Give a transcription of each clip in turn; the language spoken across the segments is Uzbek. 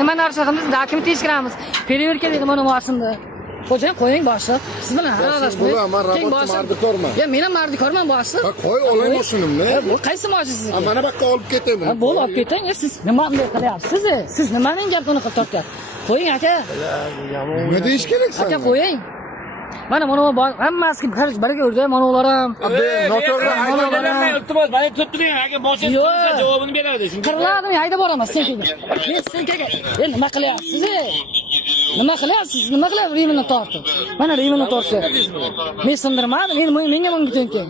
nima narsa qilamiz? Dokument tekshiramiz. Переверка dedi mana boshimda. Qo'ying, qo'ying boshliq. Siz bilan aralash qo'ying. Men rabotchi mardikorman. Ya, men ham mardikorman boshliq. Ha, qo'y, olay mashinamni. Bu qaysi mashina sizga? Mana bu yoqqa olib ketay buni. Bo'lib olib keting. Siz nima qilyapsiz? Siz nimaning gapini qilib tortyapsiz? Qo'ying aka. Nima deyish kerak sen? Aka qo'ying. Mana hammasiga birga urdi, mana ular ham. Noto'g'ri Aytmaganlar iltimos, meni tuttiring, aka boshqa so'rasa javobini beradi. Qirladim, haydab boraman senkaga. Men senkaga. Nima qilyapsiz? Nima qilyapsiz? Nima qilyapsiz? Rimini tortib. Mana rimini tortyapsiz. Men sindirmadim. Menga to'nkang.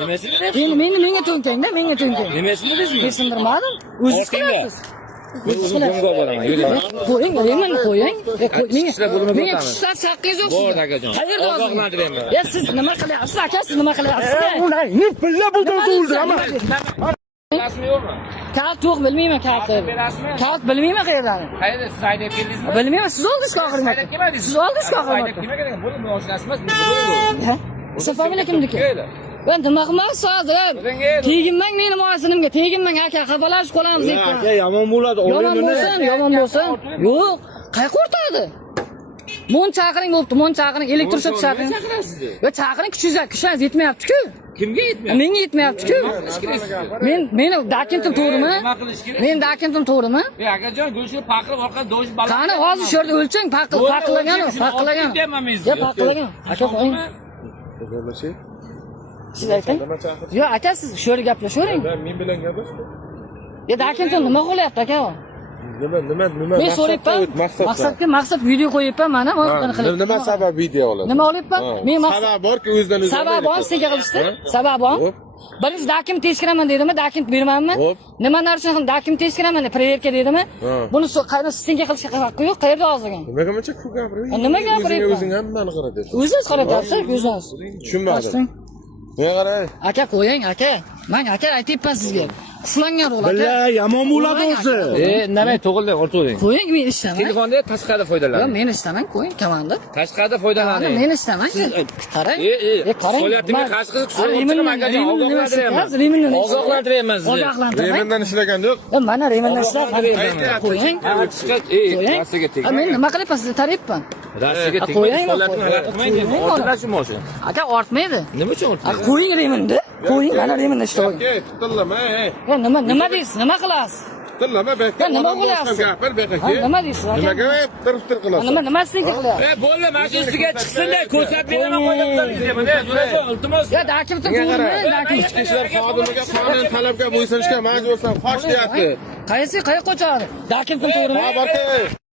Nimasini? Menga to'nkang-da, menga to'nkang. Nimasini dedingizmi? Men sindirmadim. O'zingiz qilyapsiz. O'zim bunga boraman, yuring. Qo'ying, rimini qo'ying. Menga o'tamiz. tushlar haqqingiz yo'q. Bor akajon. Qayerda Ogohlantiryapman. Ya siz nima qilyapsiz? Aka siz nima qilyapsiz? Ne pilla buldozni o'ldiraman. Rasmi yo'qmi? Kalt yo'q, bilmayman kaltni. Kalt bilmayman qayerdan. Qayerda siz haydab keldingizmi? Bilmayman, siz oldingizku oxirgi marta. Siz oldingizku oxirgi Haydab marta. kelmagan, bu mashinasi emas, bu. Siz familiya kimniki? Ben nima qilmoqsiz hozir? Teginmang meni mosinimga, teginmang aka, xabalashib qolamiz deb. Aka yomon bo'ladi. Yomon bo'lsin. Yo'q, qayerga o'rtadi? Mon chaqiring bo'pti, mon chaqiring, elektrostok chaqiring. Yo chaqiring, kuchingiz yetmayapti-ku. Kimga yetmayapti? Menga yetmayapti-ku. Meni dokumentim to'g'rimi? Men dokumentim to'g'rimi? Akajon, go'shni paqirib orqaga do'sh baland. Qani hozir shu yerda o'lchang, paqillagan. Ya paqillagan. Aka qo'ying. Siz ayting. Yo, aka siz shu yerga gaplashavering. Men bilan gaplashma. Ya dokumentim nima qilyapti aka? Nima? Men so'rayapman. Maqsad video qo'yibman mana, mana qilib. Nima sabab video oladi? Nima olyapman? Men maqsad sabab borki o'zidan o'zi. Sabab bor, senga qilishdi. Sabab bor. Birinchi dokument tekshiraman dedimi? Dokument bermanmi? Nima narsa qilib dokument tekshiraman deb preverka dedimi? Buni qayerda senga qilishga haqqi yo'q, qayerda hozirgan? Nimaga buncha ko'p gapirayapsiz? Nima gapiryapsiz? O'zing hammani qarab. O'zingiz qaratyapsiz, o'zingiz. Tushunmadim. Men qaray. Aka qo'ying, aka. Men aka aytibman sizga. Ushlangan ro'l aka. Billa yomon bo'ladi o'zi. Indamay to'g'rilib o'tiring. Qo'ying, men ishtaman. Telefonda tashqarida Yo, foydalaning. men ishtaman, qo'ying, komanda. Tashqarida foydalaning. Men ishtaman. Qarang. Qarang. Qo'lyaptimi? Qashqi so'rayapman akajon, ogohlantiryapman. Ogohlantiryapman sizni. Remendan ishlagan yo'q. Mana remendan ishlab qo'ying. Rassiga teging. Men nima qilyapman? Sizni tarayapman. Rassiga teging. Qo'lyapni g'alati qilmang. Ortilashi moshin. Aka ortmaydi. Nima uchun ortmaydi? Qo'ying remenni. Qo'ying, mana remenni ishlayapman. Tillama, Nima deysiz? Nima qilasiz? Tillama beka. Nima qilyapsiz? Gapir beka. Nima deysiz? Nimaga tir qilasiz? Nimasini qilyapsiz? Bo'ldi, mana shu ustiga chiqsin-da, ko'rsatib beraman qo'ydim. Iltimos. Ya dokumentim to'g'rimi? Ichki ishlar xodimiga qonun talabga bo'ysunishga majbursan, qoch deyapti. Qaysi qochadi? Dokumentim to'g'rimi? Ha, borki.